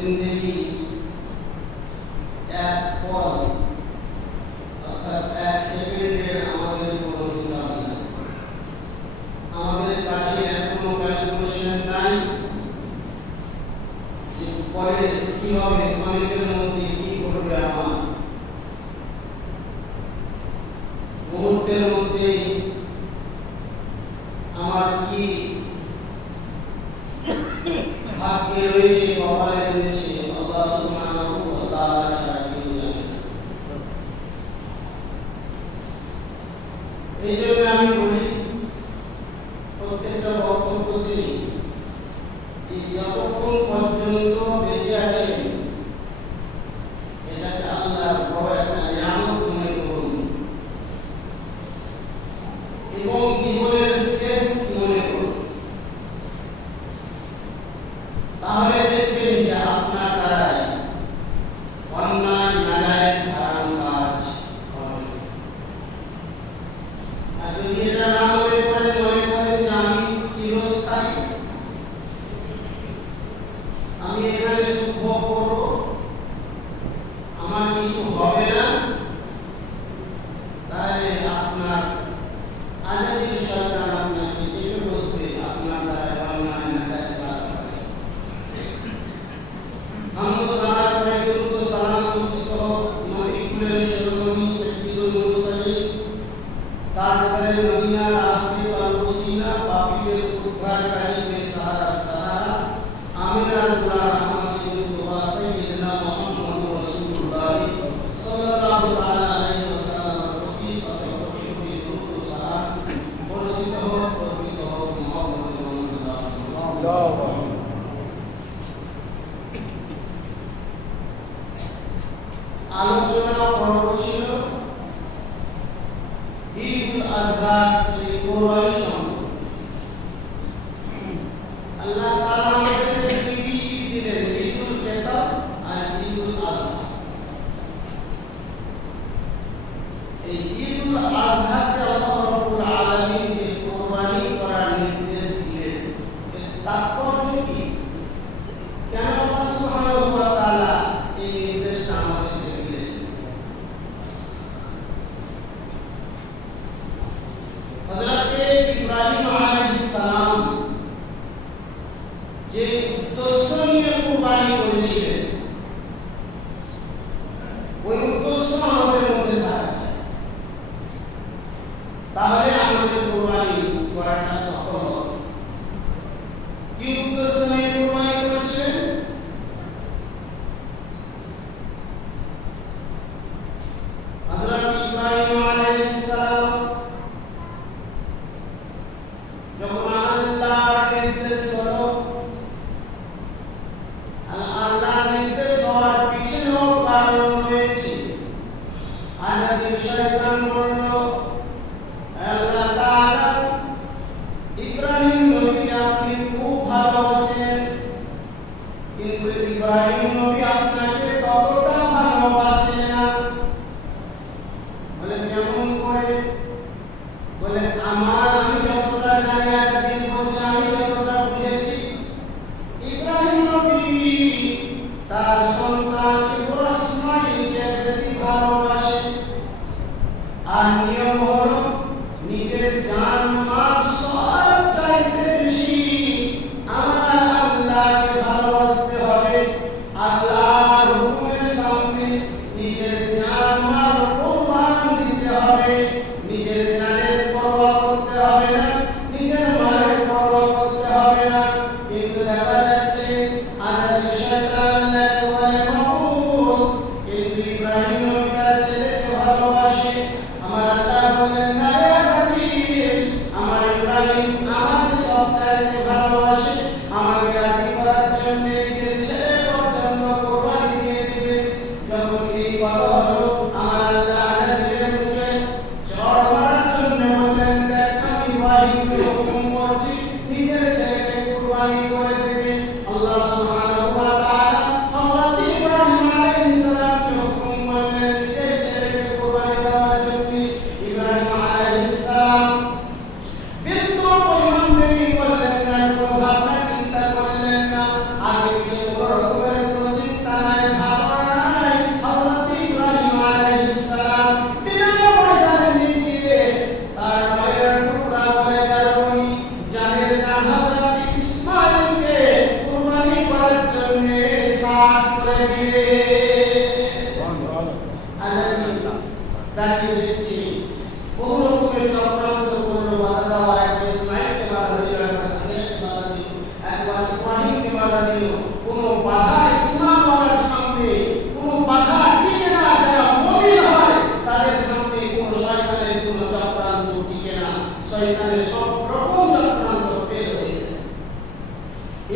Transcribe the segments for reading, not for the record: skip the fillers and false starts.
जिंदगी এক পল অর্থাৎ এক সেকেন্ডের আমাদের কোনো হিসাব নাই। আমাদের কাছে কোনো ক্যালকুলেশন নাই যে পরে কি হবে, অনেকের মধ্যে কি ঘটবে। আমার মুহূর্তের মধ্যে আমার কি ভাগ্যে রয়েছে, কপালে রয়েছে, আল্লাহ সুবহানাহু ওয়া তাআলা ছাড়া কেউ জানে না। এই জন্য আমি বলি প্রত্যেকটা বক্তব্য দিই যে যতক্ষণ পর্যন্ত বেঁচে আছেন এটাকে আল্লাহর বড় একটা নিয়ামত মনে করুন এবং জীবনের শেষ মনে করুন। তাহলে দেখবেন যে আপনার দ্বারাই অন্যায় নাজায়েজ হারাম কাজ হবে। আর যদি এটা না মনে করেন যে আমি চিরস্থায়ী, আমি এখানে সুখ ভোগ করবো, আমার কিছু হবে না, তাহলে আপনার আজাদির সরকার আপনাকে চেপে বসবে, আপনার দ্বারা অন্যায় নাজায়েজ হারাম হবে। हमको सलाम करे दुरूद व सलाम मुझको नबी कुल शरमी सय्यदुल मुरसलीन ताजदार मदीना राहते वाल मुसीना पापी के उद्धारकारी के सहारा सहारा आमिना गुला रहमत मुस्तफा सय्यदना मुहम्मद रसूलुल्लाह सल्लल्लाहु अलैहि वसल्लम की सल्लल्लाहु अलैहि वसल्लम मुर्शिद हो तौफीक हो मोहम्मद अल्लाह। আলোচনা পর্ব ছিল ঈদুল আযহা, যে কোরবানি সম্পর্কে। আল্লাহ তাআলা আমাদেরকে দুটি ঈদ দিলেন, ঈদুল ফিতর আর ঈদুল আযহা। এই ঈদুল আযহাকে আল্লাহ রাব্বুল আলামিন যে কোরবানি করার নির্দেশ দিলেন, এর তাৎপর্য কি? কেন আল্লাহ সুবহানাহু ওয়া তাআলা এই নির্দেশটা আমাদের হযরত ইব্রাহিম আলাইহিস সালাম যে উদ্দেশ্য নিয়ে কুরবানি করেছিলেন, ওই উদ্দেশ্য আমাদের মধ্যে থাকে, তাহলে আমাদের কুরবানি করাটা সফল হবে। কি উদ্দেশ্য নিয়ে কুরবানি করেছিলেন? হযরত ইব্রাহিম আলাইহিস সালাম যখন আল্লাহর নির্দেশ হলো, আল্লাহর নির্দেশ হওয়ার পিছনেও কারণ রয়েছে। আজাদির শয়তান বলল, আল্লাহ তাআলা ইব্রাহিম নবীকে আপনি খুব ভালোবাসেন, কিন্তু ইব্রাহিম নবী আপনাকে ততটা ভালোবাসে না। বলে কেমন করে? বলে আমি যতটা জানি, আজাদিন বলছে আমি যতটা বুঝেছি, ইব্রাহিম নবী তার সন্তান ইসমাঈলকে বেশি ভালোবাসে। আর নিয়ম হলো নিজের জান মাল সব চাইতে বেশি আমার আল্লাহকে ভালোবাসতে হবে। আল্লাহর হুকুমের সামনে নিজের জান মাল কুরবান দিতে হবে। নিজের জানের পরোয়া করতে হবে না, নিজের মালের পরোয়া করতে হবে না। কিন্তু দেখা যাচ্ছে আজাদির শয়তান দিয়ে দাঁড়িয়ে দিচ্ছি, বহু রকমের চক্রান্ত করলো, বাধা দেওয়ার একবার ইসমাইলকে বাধা দিল, একবার হাজরাতকে বাধা দিল, একবার ইব্রাহিমকে বাধা দিল। কোনো বাধায় ইমানওয়ালার সামনে কোনো বাধা টিকে না, যারা মুমিন হয় তাদের সামনে কোনো শয়তানের কোনো চক্রান্ত টিকে না, শয়তানের সব রকম চক্রান্ত ফেল হয়ে যায়।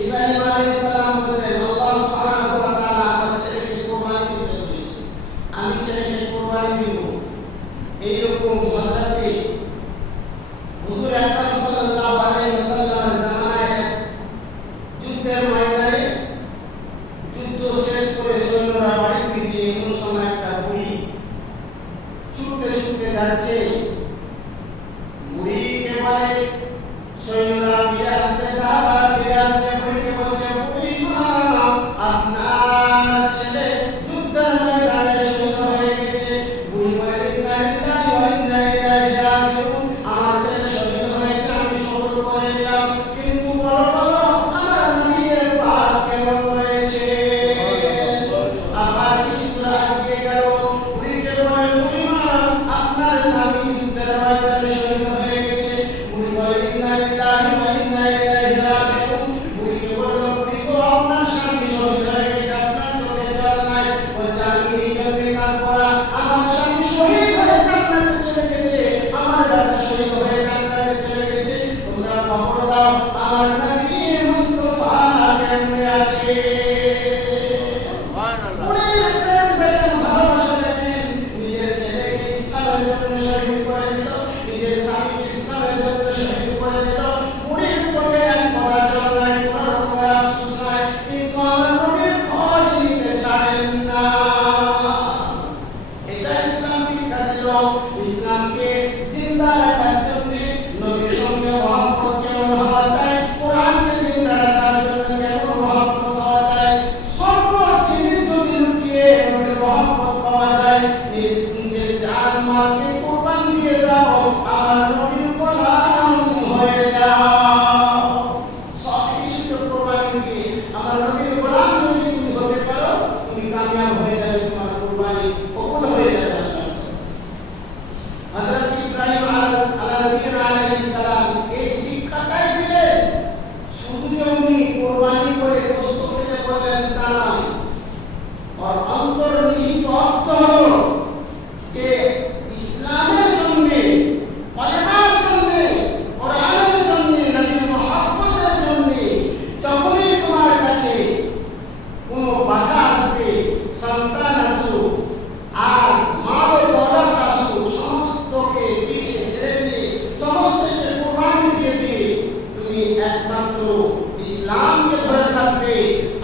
ইব্রাহিম আলাইহিস সালাম বললেন, আল্লাহ সুবহানাহু ওয়া তাআলা আমার ছেলেকে কুরবানি দিতে বলেছে, আমি ছেলেকে কুরবানি দিব। এইরকম হযরতে হুজুর আকরাম সাল্লাল্লাহু আলাইহি ওয়াসাল্লামের জামানায় যুদ্ধের ময়দানে যুদ্ধ শেষ করে সৈন্যরা বাড়ি ফিরছে, এমন সময় একটা বুড়ি ছুটতে ছুটতে যাচ্ছে। বুড়িকে বলে, সৈন্যরা ফিরে আসছে, সাহাবারা ফিরে আসছে, বুড়িকে বলছে, বুড়ি মা, আপনার ছেলে যুদ্ধের ময়দানে শহীদ হয়ে গেছে। বুড়ি বলে, ইন্না লিল্লাহি ওয়া ইন্না ইলাইহি রাজিউন, আমার ছেলে শহীদ হয়েছে, আমি সবর করে নিলাম, কিন্তু বলো বলো আমার নবীর পাক কেমন হয়েছে? আবার কিছু দূর এগিয়ে গেল, বুড়িকে বলে, বুড়ি মা, আপনার স্বামী যুদ্ধের ময়দানে শহীদ হয়ে গেছে। বুড়ি বলে, ইন্না লিল্লাহি ওয়া ইন্না ইলাইহি রাজিউন। বুড়িকে বলল, বুড়ি গো, আপনার স্বামী শহীদ হয়ে গেছে, আপনার চোখে জল নাই। বলছে, আমি এই জন্যই কাজ করা, আমার স্বামী শহীদ হয়ে জান্নাতে চলে গেছে, আমার বেটা শহীদ হয়ে জান্নাতে চলে গেছে, তোমরা খবর দাও আমার নবী মুস্তাফা কেমনে আছে? বুড়ির প্রেম দেখেন, ভালোবাসা দেখেন, নিজের ছেলেকে ইসলামের জন্য শহীদ করে দিল, নিজের স্বামীকে ইসলামের জন্য শহীদ করে দিল। বুড়ির চোখে এক ফোঁটা জল নাই, কোনো রকমের আফসোস নাই, কিন্তু আমার নবীর খোঁজ নিতে ছাড়েন না। এটা ইসলাম শিক্ষা দিল। ইসলামকে জিন্দা রাখার জন্য নবীর সঙ্গে মহব্বত কেমন হওয়া যায়, কোরআনকে জিন্দা রাখার জন্য কেমন মহব্বত হওয়া যায়, সর্ব জিনিস যদি লুকিয়ে নবীর মহব্বত পাওয়া যায়, নিজের জান মালকে কুরবান দিয়ে দাও, আমার নবীর গোলাম হয়ে যাও। সব কিছু কুরবানি দিয়ে আমার নবীর গোলাম যদি তুমি হতে পারো, তুমি কামিয়াব হয়ে যাবে, তোমার কুরবানি কবুল হয়ে যাবে। হযরত ইব্রাহিম আলাইহিস সালাম এই শিক্ষাটাই দিলেন। শুধু যে উনি কুরবানি করে গোশত খেতে বললেন তা নয়, আর অন্তর্নিহিত অর্থ হলো যে ইসলামের জন্য, কলেমার জন্য, কোরআনের জন্য, নবীর মুহাব্বতের জন্য যখনই তোমার কাছে কোনো বাধা আসবে, সন্তান আসুক আর মাল দৌলত আসুক, সমস্তকে পিছিয়ে ছেড়ে দিয়ে, সমস্তকে কুরবানি দিয়ে দিয়ে তুমি একমাত্র ইসলামকে ধরে থাকবে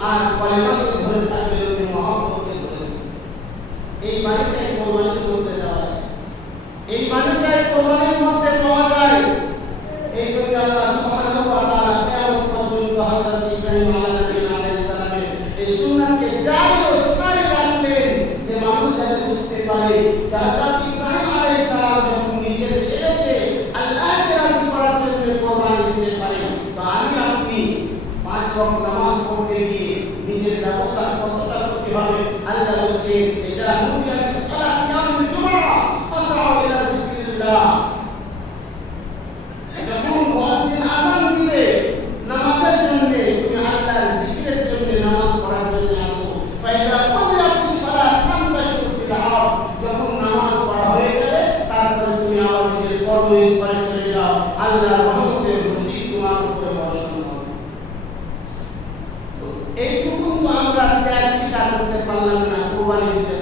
আর কলেমাকে ধরে থাকবে, নবীর মুহাব্বতকে ধরে থাকবে। এই বাণীটাই কোরবানির মধ্যে দেওয়া যায়, এই বাণীটাই কোরবানির মধ্যে পাওয়া যায়। এই জন্য আল্লাহ সুবহানাহু ওয়া তাআলা কিয়ামত পর্যন্ত হযরত ইব্রাহিম আলাইহিস সালামের এই সুন্নাতকে জারি ও সারি রাখলেন, যে মানুষ যাতে বুঝতে পারে যে হযরত ইব্রাহিম আলাইহিস সালাম যখন নিজের ছেলেকে আল্লাহকে রাজি করার জন্য কোরবানি দিতে পারেন, তো আমি আপনি 5 ওয়াক্ত নামাজ পড়তে গিয়ে নিজের ব্যবস্থা কতটা করতে হবে। আল্লাহ বলছেন, ইজা নুদিয়া লিস-সালাতি ইয়াউমুল জুমআহ ফাসআউ ইলা যিকরিল্লাহ। যখন মুয়াজ্জিন আযান দিবে নামাজের জন্য, তুমি আল্লাহর জিকিরের জন্য নামাজ পড়ার জন্য আসো। ফাইদা কুদিয়াতিস সালাত ফান্তাশিরু ফিল আরদ। যখন নামাজ পড়া হয়ে যাবে, তারপরে তুমি আবার নিজের কর্মস্থলে চলে যাও, আল্লাহর রহমতের বৃষ্টি তোমার উপরে বর্ষণ হবে। তো এইটুকু তো আমরা ত্যাগ স্বীকার করতে পারলাম না, কুরবানি দিতে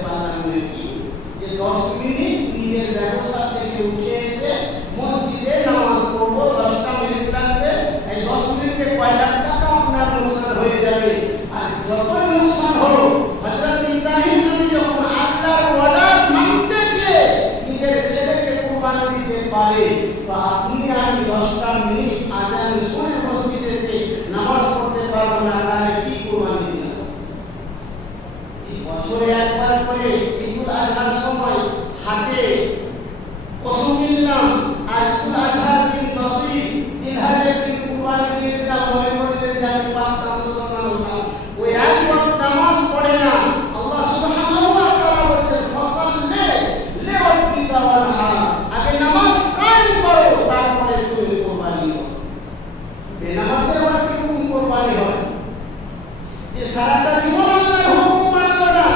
সারাটা জীবন আল্লাহর হুকুম মানল না,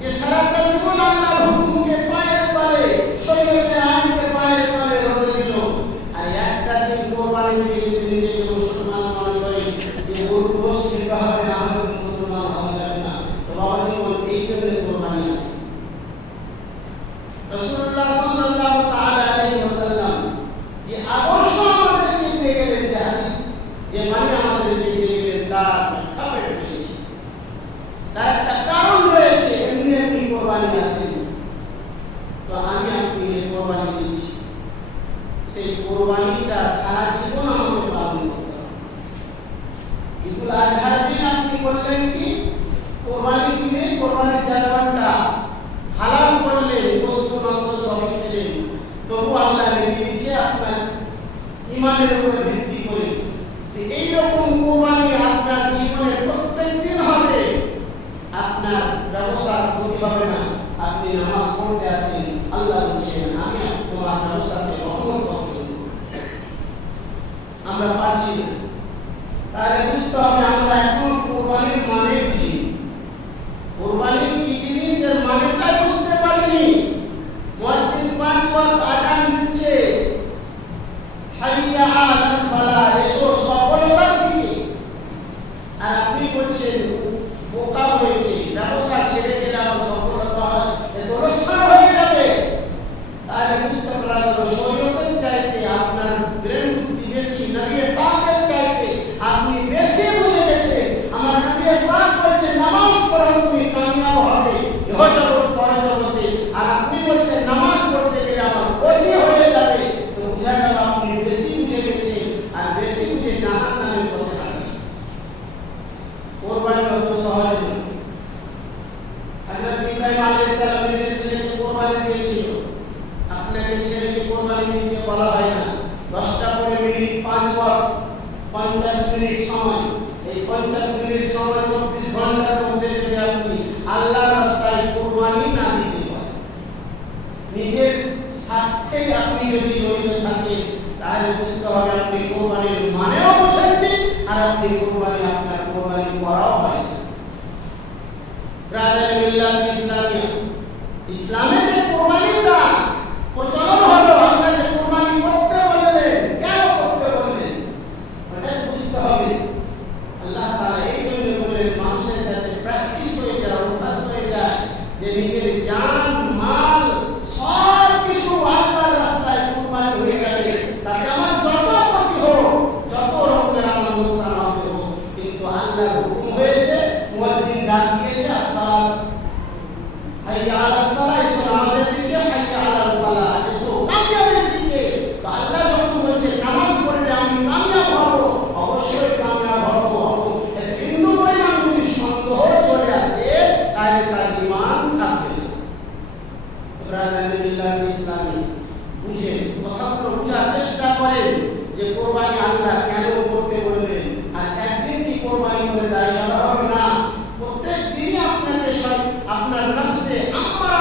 যে সারাটা জীবন আল্লাহর হুকুমকে পায়ের তলে, শরীয়তের আইনকে পায়ের তলে ধরে দিল, আর একটা দিন কোরবানি দিয়ে যদি নিজেকে মুসলমান মনে করে যে ওর গোশ খেতে হবে না হলে মুসলমান হওয়া যাবে না, তো বাবা জীবন এই জন্য কোরবানি আছে। রাসূলুল্লাহ সাল্লাল্লাহু তাআলা আলাইহি ওয়াসাল্লাম যে আদর্শ আমাদেরকে দিয়ে গেলেন, যে হাদিস যে মানে আমাদেরকে দিয়ে গেলেন, তার খাপে রয়েছে, তার একটা কারণ রয়েছে, এমনি এমনি কোরবানি আসেনি। তো আমি আপনি যে কোরবানি দিচ্ছি, সেই কোরবানিটা সারা জীবন আমাকে পালন করতে হবে। ঈদুল আজহার দিন আপনি বললেন কি কোরবানি দিনে কোরবানির জানোয়ারটা হালাল করলেন, গোশত মাংস সবই খেলেন, তবু আল্লাহ রেখে দিচ্ছে আপনার ইমানের উপরে ভিত্তি করে। এইরকম কোরবানি আপনার জীবনে প্রত্যেক দিন হবে, আপনার ব্যবসার ক্ষতি হবে না। আপনি নামাজ পড়তে আসেন, আল্লাহ বলছেন আমি তোমার ব্যবসাকে রহমত করব। আমরা পাচ্ছি না, তাহলে বুঝতে হবে আমরা এখন কোরবানির মানে বুঝি, কোরবানির কি জিনিসের মানেটাই বুঝতে পারিনি। মুয়াজ্জিন 5 ওয়াক্ত আযান দিচ্ছে, হাইয়া আলাল ফালাহ, এসো সফলতার দিকে, আর আপনি বলছেন বোকা হয়েছে, ব্যবসা ছেড়ে গেলে আমার সফলতা হয়, এত লোকসান হয়ে যাবে। তাহলে বুঝতে পারা গেল শরীয়তের চাইতে আপনার ব্রেন বুদ্ধি বেশি, নবী পাকের চাইতে আপনি বেশি বুঝে গেছেন। আমার নবী পাক বলছেন নামাজ পড়ো তুমি কামিয়াব হবে ইহ জগৎ পর জগতে, আর আপনি বলছেন নামাজ পড়তে গেলে আমার ক্ষতি হয়ে যাবে। তো বুঝা গেল আপনি বেশি বুঝে গেছেন, আর বেশি বুঝে জাহান্নামের পথে হাঁটছেন। কোরবানি অত সহজ না। হযরত ইব্রাহিম আলাইহিস সালাম নিজের ছেলেকে কোরবানি দিয়েছিল, আপনাকে ছেলেকে কোরবানি দিতে বলা হয় না। 10টা পরে মিনিট 5 ওয়াক্ত 50 মিনিট সময়, এই 50 মিনিট সময় 24 ঘন্টার মধ্যে যদি আপনি আল্লাহর রাস্তায় কোরবানি না দিতে পারেন, নিজের স্বার্থে আপনি যদি জড়িত থাকেন, তাহলে বুঝতে হবে আপনি কোরবানির মানেও বোঝেননি, আর আপনি কোরবানি আপনার কোরবানি করাও হয় না। ব্রাদার মিল্লাত ইসলামিয়া, ইসলামে যে কোরবানিটা প্রচলন হলো, আল্লাহ যে কোরবানি করতে বললেন, কেন করতে বললেন এটা বুঝতে হবে। আল্লাহ তাআলা এই জন্য বললেন মানুষের যাতে প্র্যাকটিস হয়ে যায়, অভ্যাস হয়ে যায়, যে নিজের জান মাল সব কিছু আল্লাহর রাস্তায় কোরবানি হয়ে যাবে। তাতে আমার যত ক্ষতি হোক, যত রকমের আমার লোকসান হবে হোক, কিন্তু আল্লাহর হুকুম হয়েছে, মুয়াজ্জিন ডাক দিয়েছে আসসালাত, হাইয়া আলাস সালাহ, এসো নামাজের দিকে, হাইয়া আলাল ফালাহ, এসো কামিয়াবের দিকে। তো আল্লাহ যখন বলছে নামাজ পড়লে আমি কামিয়াব হব, অবশ্যই কামিয়াব হব। এতে বিন্দু পরিমাণ যদি সন্দেহ চলে আসে, তাহলে তার ঈমান থাকবে না। ব্রাদার ইসলামী বুঝে কথাগুলো বোঝার চেষ্টা করেন যে কোরবানি আল্লাহ কেন করতে বললেন, আর একদিন কি কোরবানি করে দেয় সারা হবে না। প্রত্যেক দিনই আপনাকে আপনার নফসে আম্মারা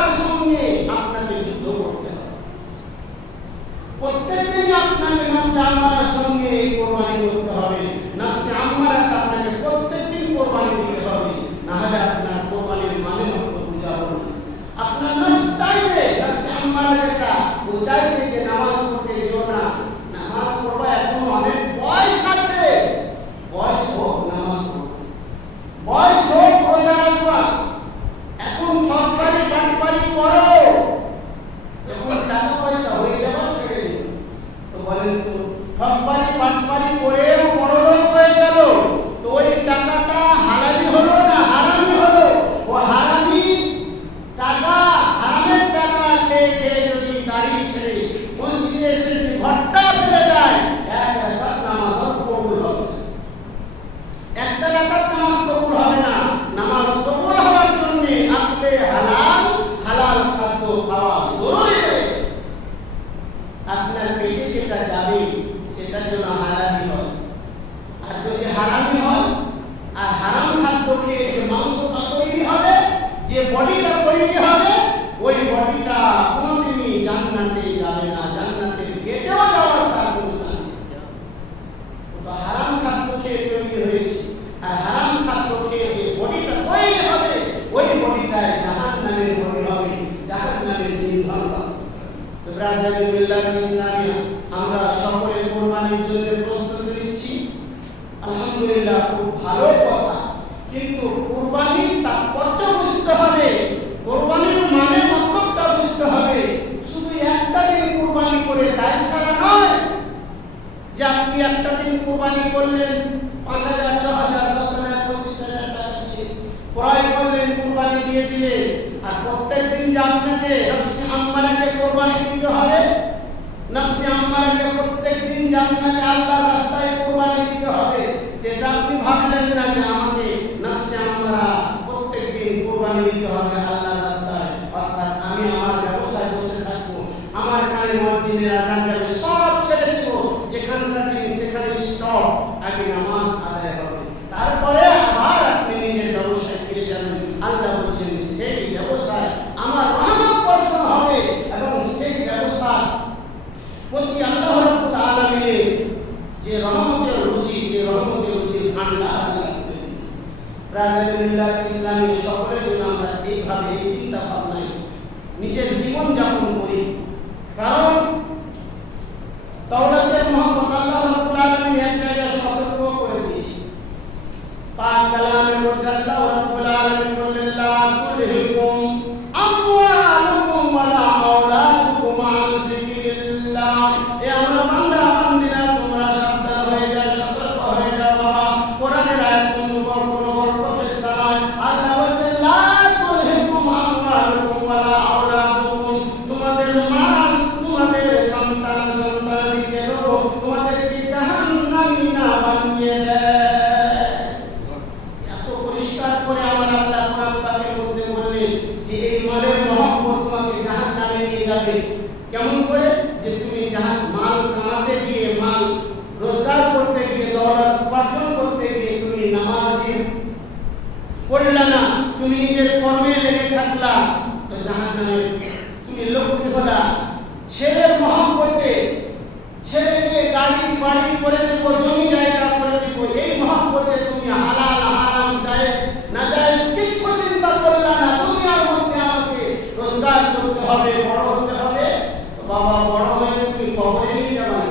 কুরবানি করলেন 5,000, 6,000, 10,000, 25,000 টাকা দিয়ে ক্রয় করলেন, কুরবানি দিয়ে দিলেন। আর প্রত্যেকদিন যে আপনাকে নফসে আম্মারাকে কুরবানি দিতে হবে, নফসে আম্মারাকে প্রত্যেকদিন যে আপনাকে আল্লাহর রাস্তায় কুরবানি দিতে হবে, সেটা আপনি ভাবলেন না যে আমাকে নফসে আম্মারা প্রত্যেকদিন কুরবানি দিতে হবে আল্লাহর রাস্তায়। অর্থাৎ আমি আমার ব্যবসায় বসে থাকবো, আমার কানে মসজিদের আযান যাবে, সব ছেড়ে দেব, যেখানকার জিনিস সেখানে স্টপ, আগে নামাজ আদায় হবে, তারপরে আবার আপনি নিজের ব্যবসায় ফিরে যাবেন। আল্লাহ বলছেন সেই ব্যবসায় আমার রহমত বর্ষণ হবে এবং সেই ব্যবসা প্রতি আল্লাহ রাব্বুল আলামিনের যে রহমতের রুচি, সেই রহমতের রুচির ভান্ডার আল্লাহ দিবেন। রাজানুল্লাহ ইসলামের সকলের জন্য আমরা এইভাবে এই চিন্তা ভাবনায় নিজের জীবন যাপন করি। কারণ তাওরাতের মহব্বত আল্লাহ রাব্বুল আলামিন এক জায়গায় সতর্ক করে দিয়েছে। পাক কালামের মধ্যে আল্লাহ রাব্বুল আলামিন বললেন, লা তুলহিকুম আমওয়ালুকুম ওয়ালা আওলাদুকুম আন যিকরিল্লাহ। এ আমার বান্দা বান্দিরা, তোমরা সাবধান হয়ে যাও, সতর্ক হয়ে যাও বাবা। কোরআনের আয়াত কোনো গল্পের সালায় আল্লাহ বলছেন, লা তুলহিকুম আমওয়ালুকুম ওয়ালা আওলাদুকুম। তোমাদের মাল, তোমাদের সন্তান সন্তানাদি যেন তোমাদেরকে জাহান্নামী না বানিয়ে দেয়। এত পরিষ্কার করে আমার আল্লাহ কোরআন পাকের মধ্যে বললেন যে এই মালের মহব্বত তোমাকে জাহান্নামে নিয়ে যাবে। কেমন করে? যে তুমি মাল কামাতে গিয়ে, মাল রোজগার করতে গিয়ে, দৌলত উপার্জন করতে গিয়ে তুমি নামাজি পড়লা না, তুমি নিজের কর্মে লেগে থাকলা, তো জাহান্নামে তুমি লোককে হলা। ছেলের মহব্বতে ছেলেকে গাড়ি বাড়ি করে দেব, জমি জায়গা করে দেব, এই মহব্বতে তুমি হালাল হারাম জায়েজ না জায়েজ কিচ্ছু চিন্তা করলা না। দুনিয়ার মধ্যে আমাকে রোজগার করতে হবে, বড় হতে হবে। তো বাবা, বড় হয়ে তুমি কবরে নিয়ে যাবে না,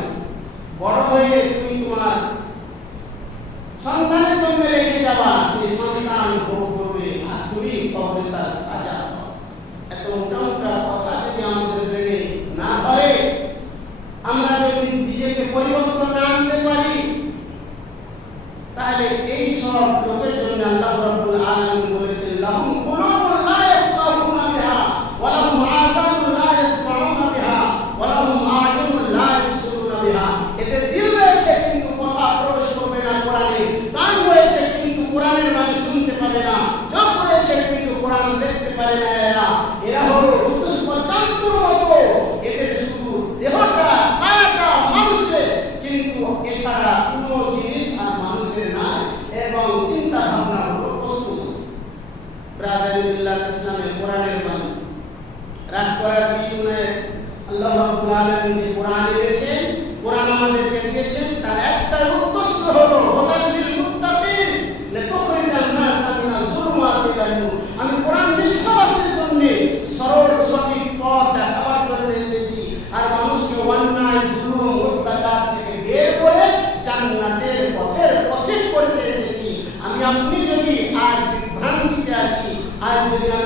বড় হয়ে তুমি তোমার সন্তানের জন্য রেখে যাবা, সেই সন্তান ভোগ করবে আর তুমি কবরে তার সাজা পাবে। এত মোটা মোটা কথা যদি আমাদের ব্রেনে না ধরে, আমরা যদি নিজেকে পরিবর্তন না আনতে পারি, তাহলে এই সব লোকের জন্য আল্লাহ রাব্বুল আলামিন বলেছেন, লাহুম কুলুবুন লা ইয়াফকাহুনা বিহা ওয়া লাহুম আযানুন লা ইয়াসমাউনা বিহা ওয়া লাহুম আ'য়ুনুন লা ইবসিরুনা বিহা। এদের দিল রয়েছে কিন্তু কথা প্রবেশ করবে না কোরআনে, কান রয়েছে কিন্তু কোরআনের বাণী শুনতে পাবে না, চোখ রয়েছে কিন্তু কোরআন দেখতে পারে না। এরা হলো চতুষ্পদান্তুর মতো, এদের শুধু দেহটা কায়াটা মানুষের, কিন্তু এছাড়া কোনো জিনিস আর মানুষের নাই, এবং চিন্তা ভাবনা হলো পশু। ব্রাদারিল্লাহ ইসলামের কোরআনের বাণী রাগ করার পিছনে আল্লাহ রাব্বুল আলামিন যে কোরআন এনেছেন, কোরআন আমাদেরকে দিয়েছেন, তার একটা উদ্দেশ্য হলো হুদাল লিল মুত্তাকিন লিতুখরিজান নাসা মিনাল যুলুমাতি ইলান নূর। আমি কোরআন বিশ্ববাসীর জন্য সরল সঠিক পথ দেখাবার জন্য এসেছি, আর মানুষকে অন্যায় জুলুম অত্যাচার থেকে বের করে জান্নাতের পথের পথিক করতে এসেছি। আমি আপনি যদি আজ বিভ্রান্তিতে আছি, আজ যদি আমি